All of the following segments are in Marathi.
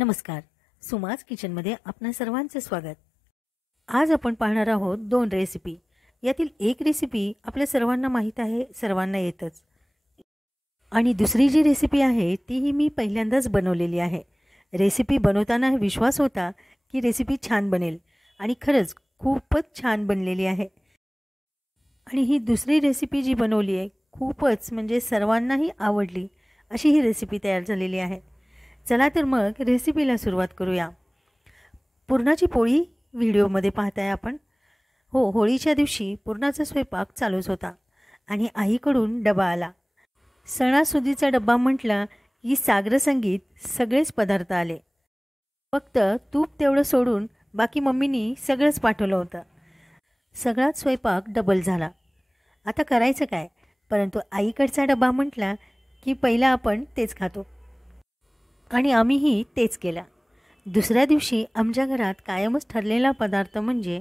नमस्कार. सुमाज किचनमध्ये आपणा सर्वांचे स्वागत. आज आपण पाहणार आहोत 2 रेसिपी. यातील एक रेसिपी आपल्या सर्वांना माहीत आहे, सर्वांना येतच. आणि दुसरी जी रेसिपी आहे तीही मी पहिल्यांदाच बनवलेली आहे. रेसिपी बनवताना विश्वास होता की रेसिपी छान बनेल आणि खरंच खूपच छान बनलेली आहे. आणि ही दुसरी रेसिपी जी बनवली आहे खूपच म्हणजे सर्वांनाही आवडली अशी ही रेसिपी तयार झालेली आहे. चला तर मग रेसिपीला सुरुवात करूया. पुरणाची पोळी व्हिडिओमध्ये पाहताय आपण. हो, होळीच्या दिवशी पुरणाचा स्वयंपाक चालूच होता आणि आईकडून डबा आला. सणासुदीचा डब्बा म्हटला की सागर संगीत सगळेच पदार्थ आले. फक्त तूप तेवढं सोडून बाकी मम्मीनी सगळंच पाठवलं होतं. सगळाच स्वयंपाक डबल झाला. आता करायचं काय? परंतु आईकडचा डबा म्हटला की पहिला आपण तेच खातो आणि आम्हीही तेच केलं. दुसऱ्या दिवशी आमच्या घरात कायमच ठरलेला पदार्थ म्हणजे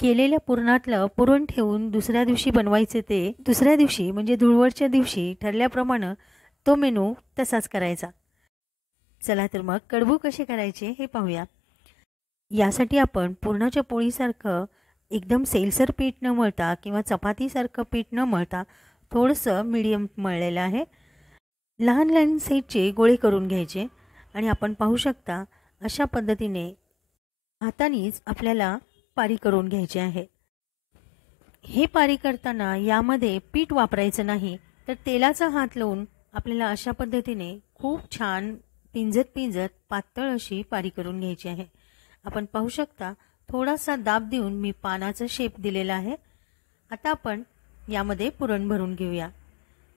केलेल्या पुरणातलं पुरण ठेवून दुसऱ्या दिवशी बनवायचे. ते दुसऱ्या दिवशी म्हणजे धुळवडच्या दिवशी ठरल्याप्रमाणे तो मेनू तसाच करायचा. चला तर मग कडबू कसे करायचे हे पाहूया. यासाठी आपण पुरणाच्या पोळीसारखं एकदम सेलसर पीठ न मळता किंवा चपातीसारखं पीठ न मळता थोडंसं मीडियम मळलेलं आहे. लहान लहान साईजचे गोळे करून घ्यायचे आणि आपण पाहू शकता अशा पद्धतीने हातानेच आपल्याला पारी करून घ्यायची आहे. हे पारी करताना यामध्ये पीठ वापरायचं नाही, तर तेलाचा हात लावून आपल्याला अशा पद्धतीने खूप छान पिंजत पातळ अशी पारी करून घ्यायची आहे. आपण पाहू शकता थोडासा दाब देऊन मी पानाचा शेप दिलेला आहे. आता आपण यामध्ये पुरण भरून घेऊया.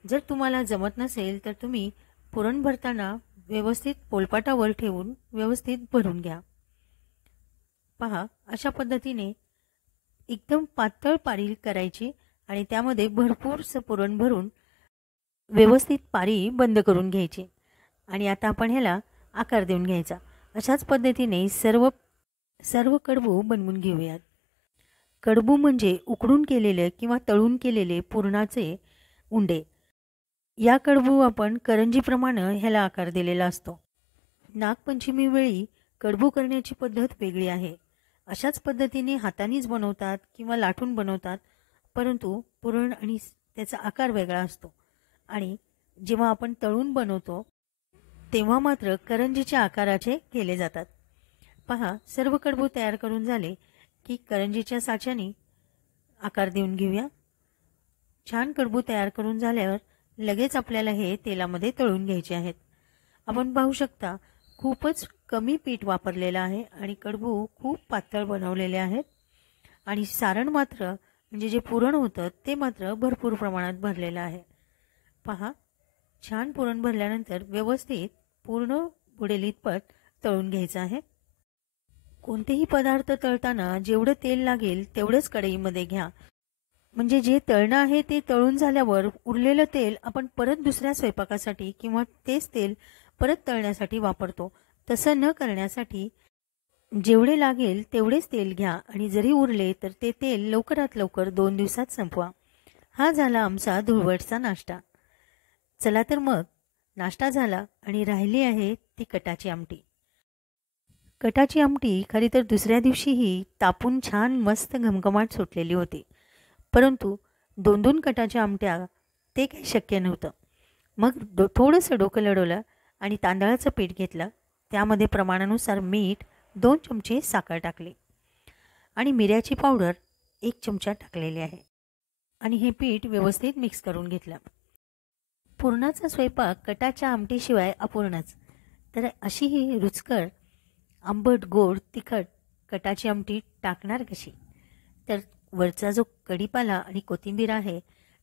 जर तुम्हाला जमत नसेल तर तुम्ही पुरण भरताना व्यवस्थित पोलपाटावर ठेवून व्यवस्थित भरून घ्या. पहा, अशा पद्धतीने एकदम पातळ पारी करायची आणि त्यामध्ये भरपूरसं पुरण भरून व्यवस्थित पारी बंद करून घ्यायची. आणि आता आपण ह्याला आकार देऊन घ्यायचा. अशाच पद्धतीने सर्व कडबू बनवून घेऊयात. कडबू म्हणजे उकडून केलेले किंवा तळून केलेले पुरणाचे उंडे. या कडबू आपण करंजीप्रमाणे ह्याला आकार दिलेला असतो. नागपंचमी वेळी कडबू करण्याची पद्धत वेगळी आहे. अशाच पद्धतीने हातानेच बनवतात किंवा लाटून बनवतात, परंतु पुरण आणि त्याचा आकार वेगळा असतो. आणि जेव्हा आपण तळून बनवतो तेव्हा मात्र करंजीच्या आकाराचे केले जातात. पहा, सर्व कडबू तयार करून झाले की करंजीच्या साच्याने आकार देऊन घेऊया. छान कडबू तयार करून झाल्यावर लगेच आपल्याला हे तेलामध्ये तळून घ्यायचे आहेत. आपण पाहू शकता खूपच कमी पीठ वापरलेलं आहे आणि कडबू खूप पातळ बनवलेले आहेत. आणि सारण मात्र म्हणजे जे पुरण होतं ते मात्र भरपूर प्रमाणात भरलेलं आहे. पहा, छान पुरण भरल्यानंतर व्यवस्थित पूर्ण बुडेल इतपत तळून घ्यायचं आहे. कोणतेही पदार्थ तळताना जेवढं तेल लागेल तेवढंच कढईमध्ये घ्या. म्हणजे जे तळणं आहे ते तळून झाल्यावर उरलेलं तेल आपण परत दुसऱ्या स्वयंपाकासाठी किंवा तेच तेल परत तळण्यासाठी वापरतो. तसं न करण्यासाठी जेवढे लागेल तेवढेच तेल घ्या आणि जरी उरले तर ते तेल लवकरात लवकर 2 दिवसात संपवा. हा झाला आमचा धुळवडचा नाश्ता. चला तर मग नाश्ता झाला आणि राहिली आहे ती कटाची आमटी. कटाची आमटी खरी तर दुसऱ्या दिवशीही तापून छान मस्त घमघमाट सुटलेली होती, परंतु 2-2 कटाच्या आमट्या ते काही शक्य नव्हतं. मग थोडंसं डोकं लढवलं आणि तांदळाचं पीठ घेतलं. त्यामध्ये प्रमाणानुसार मीठ, 2 चमचे साखर टाकली आणि मिऱ्याची पावडर 1 चमचा टाकलेली आहे आणि हे पीठ व्यवस्थित मिक्स करून घेतलं. पुरणाचा स्वयंपाक कटाच्या आमटीशिवाय अपूर्णच. तर अशी ही रुचकर आंबट गोड तिखट कटाची आमटी टाकणार कशी? तर वरचा जो कढीपाला आणि कोथिंबीर आहे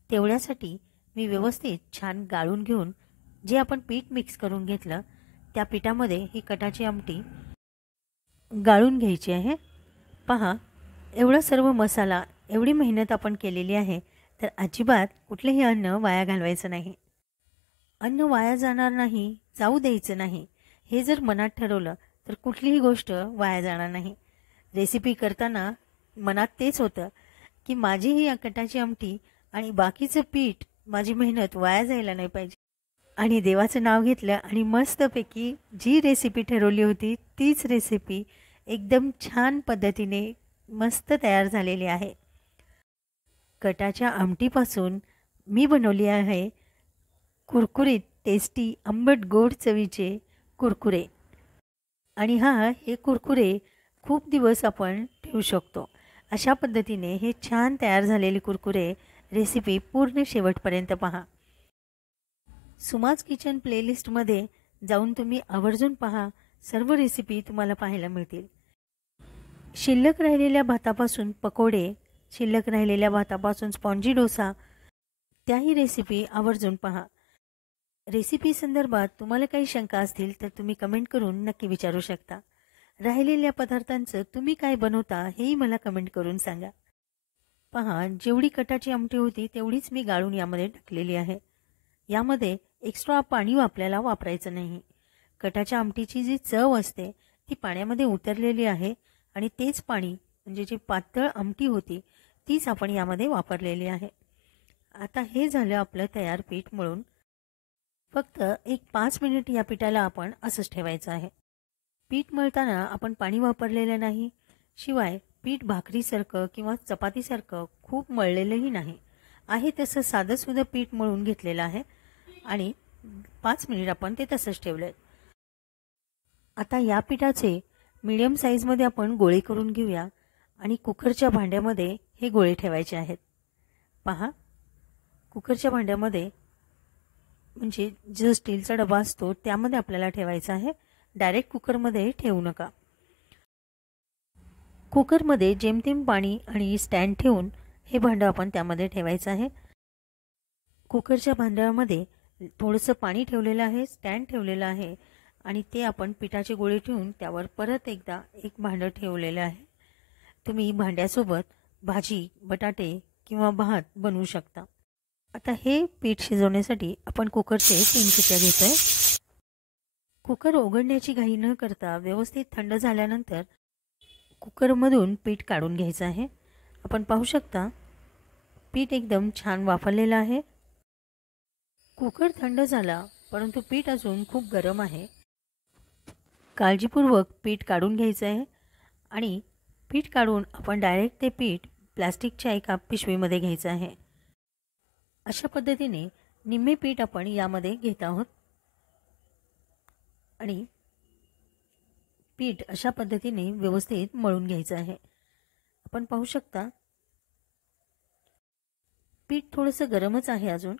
तेवढ्यासाठी मी व्यवस्थित छान गाळून घेऊन जे आपण पीठ मिक्स करून घेतलं त्या पिठामध्ये ही कटाची आमटी गाळून घ्यायची आहे. पहा, एवढा सर्व मसाला, एवढी मेहनत आपण केलेली आहे, तर अजिबात कुठलेही अन्न वाया घालवायचं नाही. अन्न वाया जाणार नाही, जाऊ द्यायचं नाही, हे जर मनात ठरवलं तर कुठलीही गोष्ट वाया जाणार नाही. रेसिपी करताना मनात तेच होतं की माझी ही कटाची आमटी आणि बाकीचं पीठ, माझी मेहनत वाया जायला नाही पाहिजे. आणि देवाचं नाव घेतलं आणि मस्तपैकी जी रेसिपी ठरवली होती तीच रेसिपी एकदम छान पद्धतीने मस्त तयार झालेली आहे. कटाच्या आमटीपासून मी बनवली आहे कुरकुरीत टेस्टी आंबट गोड चवीचे कुरकुरे. आणि हे कुरकुरे खूप दिवस आपण ठेवू शकतो. अशा पद्धतीने हे छान तयार झालेले कुरकुरे रेसिपी पूर्ण शेवटपर्यंत पहा. सुमाज किचन प्लेलिस्टमध्ये जाऊन तुम्ही आवर्जून पहा. सर्व रेसिपी तुम्हाला पाहायला मिळतील. शिल्लक राहिलेल्या भातापासून पकोडे, शिल्लक राहिलेल्या भातापासून स्पॉन्जी डोसा, त्याही रेसिपी आवर्जून पहा. रेसिपी संदर्भात तुम्हाला काही शंका असतील तर तुम्ही कमेंट करून नक्की विचारू शकता. राहिलेल्या पदार्थांचं तुम्ही काय बनवता हेही मला कमेंट करून सांगा. पहा, जेवढी कटाची आमटी होती तेवढीच मी गाळून यामध्ये टाकलेली आहे. यामध्ये एक्स्ट्रा पाणी आपल्याला वापरायचं नाही. कटाच्या आमटीची जी चव असते ती पाण्यामध्ये उतरलेली आहे आणि तेच पाणी म्हणजे जी पातळ आमटी होती तीच आपण यामध्ये वापरलेली आहे. आता हे झालं आपलं तयार पीठ मळून. फक्त एक 5 मिनिट या पिठाला आपण असंच ठेवायचं आहे. पीठ मळताना आपण पाणी वापरलेलं नाही. शिवाय पीठ भाकरीसारखं किंवा चपातीसारखं खूप मळलेलंही नाही आहे. तसं साधंसुद्धा पीठ मळून घेतलेलं आहे आणि 5 मिनिट आपण ते तसंच ठेवलं आहे. आता या पिठाचे मीडियम साईजमध्ये आपण गोळे करून घेऊया आणि कुकरच्या भांड्यामध्ये हे गोळे ठेवायचे आहेत. पहा, कुकरच्या भांड्यामध्ये म्हणजे जो स्टीलचा डबा असतो त्यामध्ये आपल्याला ठेवायचा आहे. डायरेक्ट कुकरमध्ये ठेवू नका. कुकरमध्ये जेमतेम पाणी आणि स्टँड ठेवून हे भांडं आपण त्यामध्ये ठेवायचं आहे. कुकरच्या भांड्यामध्ये थोडंसं पाणी ठेवलेलं आहे, स्टँड ठेवलेलं आहे आणि ते आपण पिठाचे गोळे ठेवून त्यावर परत एकदा एक भांडं ठेवलेलं आहे. तुम्ही भांड्यासोबत भाजी, बटाटे किंवा भात बनवू शकता. आता हे पीठ शिजवण्यासाठी आपण कुकरचे 3 शिट्ट्या घेतोय. कुकर उघडण्याची घाई न करता व्यवस्थित थंड झाल्यानंतर कुकरमधून पीठ काढून घ्यायचं आहे. आपण पाहू शकता पीठ एकदम छान वाफरलेलं आहे. कुकर थंड झाला परंतु पीठ अजून खूप गरम आहे. काळजीपूर्वक पीठ काढून घ्यायचं आहे आणि पीठ काढून आपण डायरेक्ट ते पीठ प्लास्टिकच्या एका पिशवीमध्ये घ्यायचं आहे. अशा पद्धतीने निम्मे पीठ आपण यामध्ये घेत आहोत आणि पीठ अशा पद्धतीने व्यवस्थित मळून घ्यायचं आहे. आपण पाहू शकता पीठ थोडंसं गरमच आहे अजून,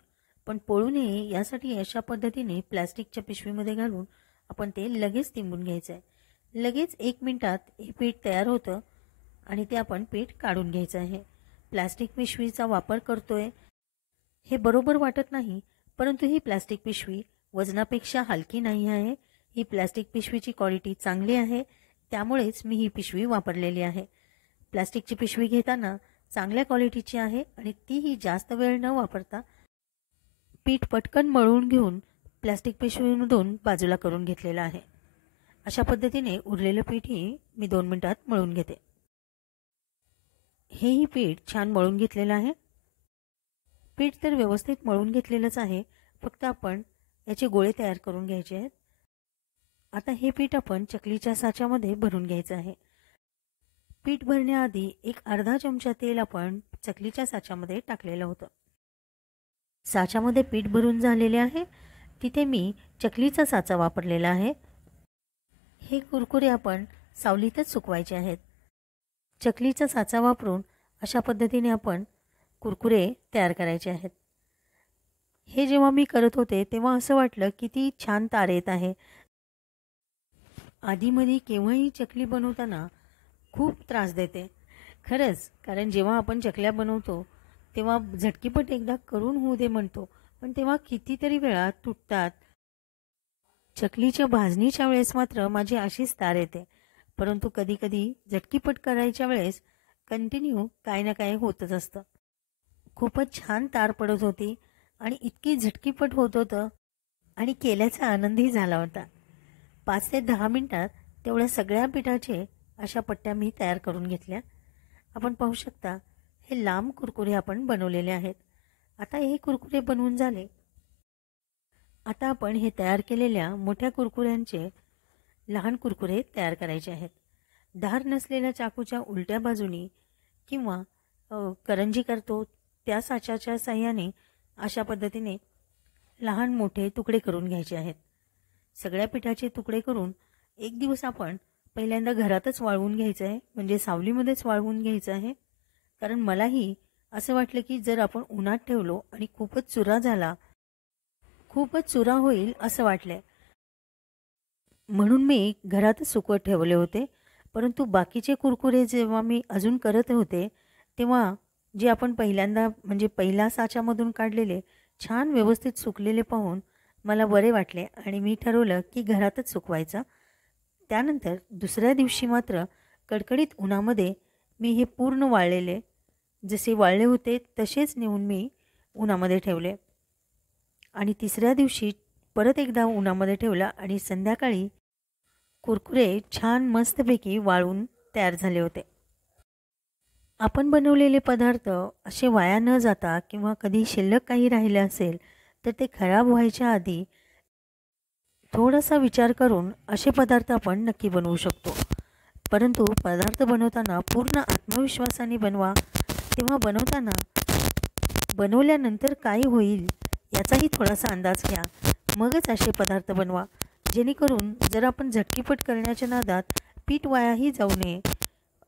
पण पोळू नये यासाठी अशा पद्धतीने प्लास्टिकच्या पिशवीमध्ये घालून आपण ते लगेच तिंबून घ्यायचं आहे. लगेच 1 मिनिटात हे पीठ तयार होतं आणि ते आपण पीठ काढून घ्यायचं आहे. प्लास्टिक पिशवीचा वापर करतोय हे बरोबर वाटत नाही, परंतु ही प्लास्टिक पिशवी वजनापेक्षा हलकी नाही आहे. ही प्लास्टिक पिशवीची क्वालिटी चांगली आहे, त्यामुळेच मी ही पिशवी वापरलेली आहे. प्लास्टिकची पिशवी घेताना चांगल्या क्वालिटीची आहे आणि तीही जास्त वेळ न वापरता पीठ पटकन मळून घेऊन प्लास्टिक पिशवीमधून बाजूला करून घेतलेलं आहे. अशा पद्धतीने उरलेलं पीठही मी 2 मिनिटात मळून घेते. हेही पीठ छान मळून घेतलेलं आहे. पीठ तर व्यवस्थित मळून घेतलेलंच आहे, फक्त आपण याचे गोळे तयार करून घ्यायचे आहेत. आता हे पीठ आपण चकलीच्या साच्यामध्ये भरून घ्यायचं आहे. पीठ भरण्याआधी एक अर्धा चमचा तेल आपण चकलीच्या साच्यामध्ये टाकलेलं होतं. साच्यामध्ये पीठ भरून झालेले आहे, तिथे मी चकलीचा साचा वापरलेला आहे. हे कुरकुरे आपण सावलीतच सुकवायचे आहेत. चकलीचा साचा वापरून अशा पद्धतीने आपण कुरकुरे तयार करायचे आहेत. हे जेव्हा मी करत होते तेव्हा असं वाटलं किती छान तार येत आहे. आधीमध्ये केव्हाही चकली बनवताना खूप त्रास देते खरंच, कारण जेव्हा आपण चकल्या बनवतो तेव्हा झटकीपट एकदा करून होऊ दे म्हणतो, पण तेव्हा कितीतरी वेळा तुटतात. चकलीच्या भाजणीच्या वेळेस मात्र माझी अशीच तार येते, परंतु कधी कधी झटकीपट करायच्या वेळेस कंटिन्यू काय ना काय होतच असतं. खूपच छान तार पडत होती आणि इतकी झटकीपट होत होतं आणि केल्याचा आनंदही झाला होता. 5 ते 10 मिनिटात तेवढ्या सगळ्या पिठाचे अशा पट्ट्या मी तयार करून घेतल्या. आपण पाहू शकता हे लांब कुरकुरे आपण बनवलेले आहेत. आता हे कुरकुरे बनवून झाले. आता आपण हे तयार केलेल्या मोठ्या कुरकुऱ्यांचे लहान कुरकुरे तयार करायचे आहेत. धार नसलेल्या चाकूच्या उलट्या बाजूनी किंवा करंजी करतो त्या साच्याच्या साह्याने अशा पद्धतीने लहान मोठे तुकडे करून घ्यायचे आहेत. सगळ्या पिठाचे तुकडे करून एक दिवस आपण पहिल्यांदा घरातच वाळवून घ्यायचं आहे, म्हणजे सावलीमध्येच वाळवून घ्यायचं आहे. कारण मलाही असं वाटलं की जर आपण उन्हात ठेवलो आणि खूपच चुरा होईल असं वाटलंय, म्हणून मी घरातच सुकवत ठेवले होते. परंतु बाकीचे कुरकुरे जेव्हा मी अजून करत होते तेव्हा जे आपण पहिल्यांदा म्हणजे पहिल्या साच्यामधून काढलेले छान व्यवस्थित सुकलेले पाहून मला बरे वाटले आणि मी ठरवलं की घरातच सुकवायचं. त्यानंतर दुसऱ्या दिवशी मात्र कडकडीत उन्हामध्ये मी हे पूर्ण वाळलेले जसे वाळले होते तसेच नेऊन मी उन्हामध्ये ठेवले आणि तिसऱ्या दिवशी परत एकदा उन्हामध्ये ठेवला आणि संध्याकाळी कुरकुरे छान मस्तपैकी वाळून तयार झाले होते. आपण बनवलेले पदार्थ असे वाया न जाता किंवा कधी शिल्लक काही राहिले असेल तर ते खराब व्हायच्या आधी थोडासा विचार करून असे पदार्थ आपण नक्की बनवू शकतो. परंतु पदार्थ बनवताना पूर्ण आत्मविश्वासाने बनवा. तेव्हा बनवल्यानंतर काय होईल याचाही थोडासा अंदाज घ्या, मगच असे पदार्थ बनवा. जेणेकरून जर आपण झटकीपट करण्याच्या नादात पीठ वायाही जाऊ नये.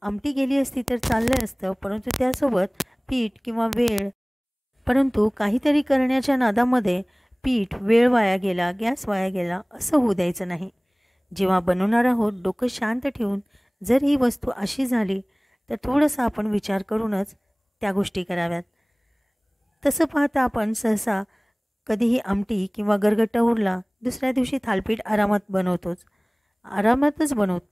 आमटी गेली असती तर चाललं असतं, परंतु त्यासोबत पीठ किंवा वेळ, परंतु काहीतरी करण्याच्या नादामध्ये पीठ, वेळ वाया गेला, गॅस वाया गेला असं होऊ द्यायचं नाही. जेव्हा बनवणार आहोत डोकं शांत ठेवून जर ही वस्तू अशी झाली तर थोडंसं आपण विचार करूनच त्या गोष्टी कराव्यात. तसं पाहता आपण सहसा कधीही आमटी किंवा गरगट्टा उरला दुसऱ्या दिवशी थालपीठ आरामातच बनवतो.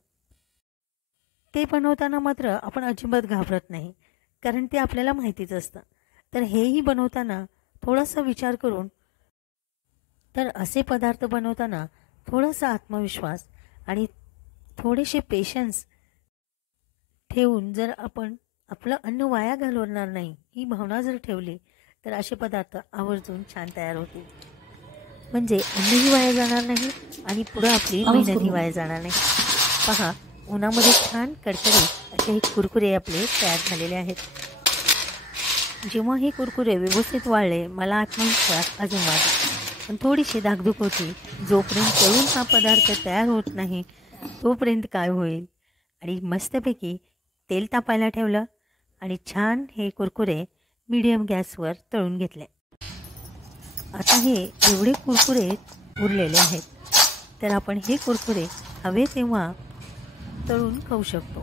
ते बनवताना मात्र आपण अजिबात घाबरत नाही, कारण ते आपल्याला माहितीच असतं. तर हेही बनवताना थोडासा विचार करून, तर असे पदार्थ बनवताना थोडासा आत्मविश्वास आणि थोडेसे पेशन्स ठेवून जर आपण आपलं अन्न वाया घालवणार नाही ही भावना जर ठेवली तर असे पदार्थ आवर्जून छान तयार होतील. म्हणजे अन्नही वाया जाणार नाही आणि पुढं आपली मेहनतही वाया जाणार नाही. पहा, उन्हामध्ये छान कडकडीत असे हे कुरकुरे आपले तयार झालेले आहेत. जेव्हा हे कुरकुरे व्यवस्थित वाळले मला आत्मविश्वास अजून वाढला. पण थोडीशी धाकधूक होती, जोपर्यंत तळून हा पदार्थ तयार होत नाही तोपर्यंत काय होईल. आणि मस्तपैकी तेल तापायला ठेवलं आणि छान हे कुरकुरे मीडियम गॅसवर तळून घेतले. आता हे एवढे कुरकुरे उरलेले आहेत, तर आपण हे कुरकुरे हवे तेव्हा तळून खाऊ शकतो.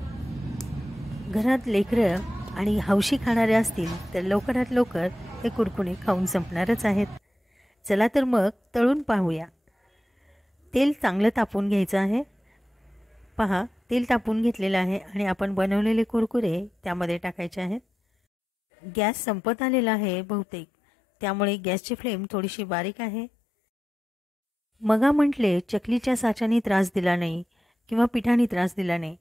घरात लेकरं आणि हौशी खाणारे असतील तर लवकरात लवकर हे कुरकुरे खाऊन संपणारच आहेत. चला तर मग तळून पाहूया. तेल चांगलं तापून घ्यायचं आहे. पहा, तेल तापून घेतलेलं आहे आणि आपण बनवलेले कुरकुरे त्यामध्ये टाकायचे आहेत. गॅस संपत आलेला आहे बहुतेक, त्यामुळे गॅसची फ्लेम थोडीशी बारीक आहे. मगा म्हटले चकलीच्या साच्याने त्रास दिला नाही किंवा पिठाने त्रास दिला नाही,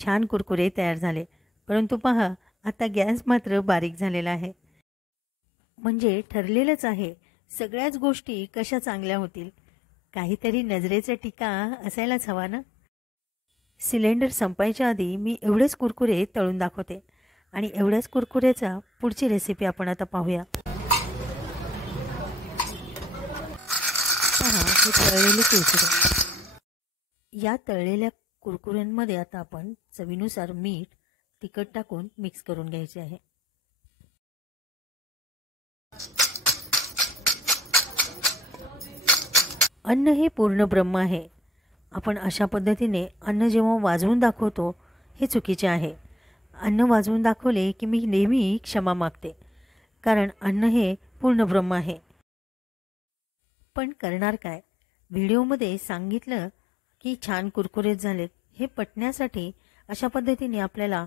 छान कुरकुरे तयार झाले. परंतु पहा, आता गॅस मात्र बारीक झालेला आहे. म्हणजे ठरलेलंच आहे, सगळ्याच गोष्टी कशा चांगल्या होतील. काहीतरी नजरेचा टीका असायलाच हवा ना. सिलेंडर संपायच्या आधी मी एवढेच कुरकुरे तळून दाखवते आणि एवढ्याच कुरकुरेचा पुढची रेसिपी आपण आता पाहूया. पहा, हे तळलेले कुरकुरे. या तळलेल्या कुरकुऱ्यांमध्ये आता आपण चवीनुसार मीठ, तिखट टाकून मिक्स करून घ्यायचे आहे. अन्न हे पूर्ण ब्रह्म आहे. आपण अशा पद्धतीने अन्न जेव्हा वाजवून दाखवतो हे चुकीचे आहे. अन्न वाजवून दाखवले की मी नेहमी क्षमा मागते, कारण अन्न हे पूर्ण ब्रह्म आहे. पण करणार काय, व्हिडिओमध्ये सांगितलं की छान कुरकुरीत झालेत, हे पटण्यासाठी अशा पद्धतीने आपल्याला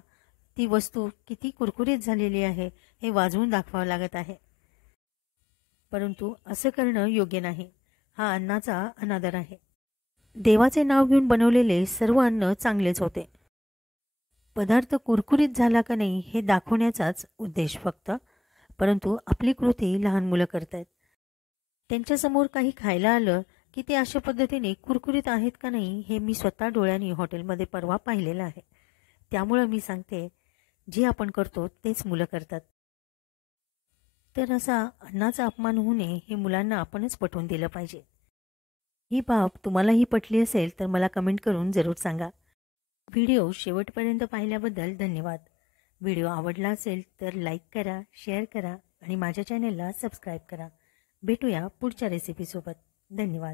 ती वस्तू किती कुरकुरीत झालेली आहे हे वाजवून दाखवावं लागत आहे. परंतु असं करणं योग्य नाही. हा अन्नाचा अनादर आहे. देवाचे नाव घेऊन बनवलेले सर्व अन्न चांगलेच होते. पदार्थ कुरकुरीत झाला का नाही हे दाखवण्याचाच उद्देश फक्त. परंतु आपली कृती लहान मुलं करतायत. त्यांच्यासमोर काही खायला आलं की ते अशा पद्धतीने कुरकुरीत आहेत का नाही हे मी स्वतः डोळ्यांनी हॉटेलमध्ये परवा पाहिलेलं आहे. त्यामुळं मी सांगते, जे आपण करतो तेच मुलं करतात. तर असा अन्नाचा अपमान होऊ नये हे मुलांना आपणच पटवून दिलं पाहिजे. ही बाब तुम्हालाही पटली असेल तर मला कमेंट करून जरूर सांगा. व्हिडिओ शेवटपर्यंत पाहिल्याबद्दल धन्यवाद. व्हिडिओ आवडला असेल तर लाईक करा, शेअर करा आणि माझ्या चॅनेलला सबस्क्राईब करा. भेटूया पुढच्या रेसिपीसोबत. धन्यवाद.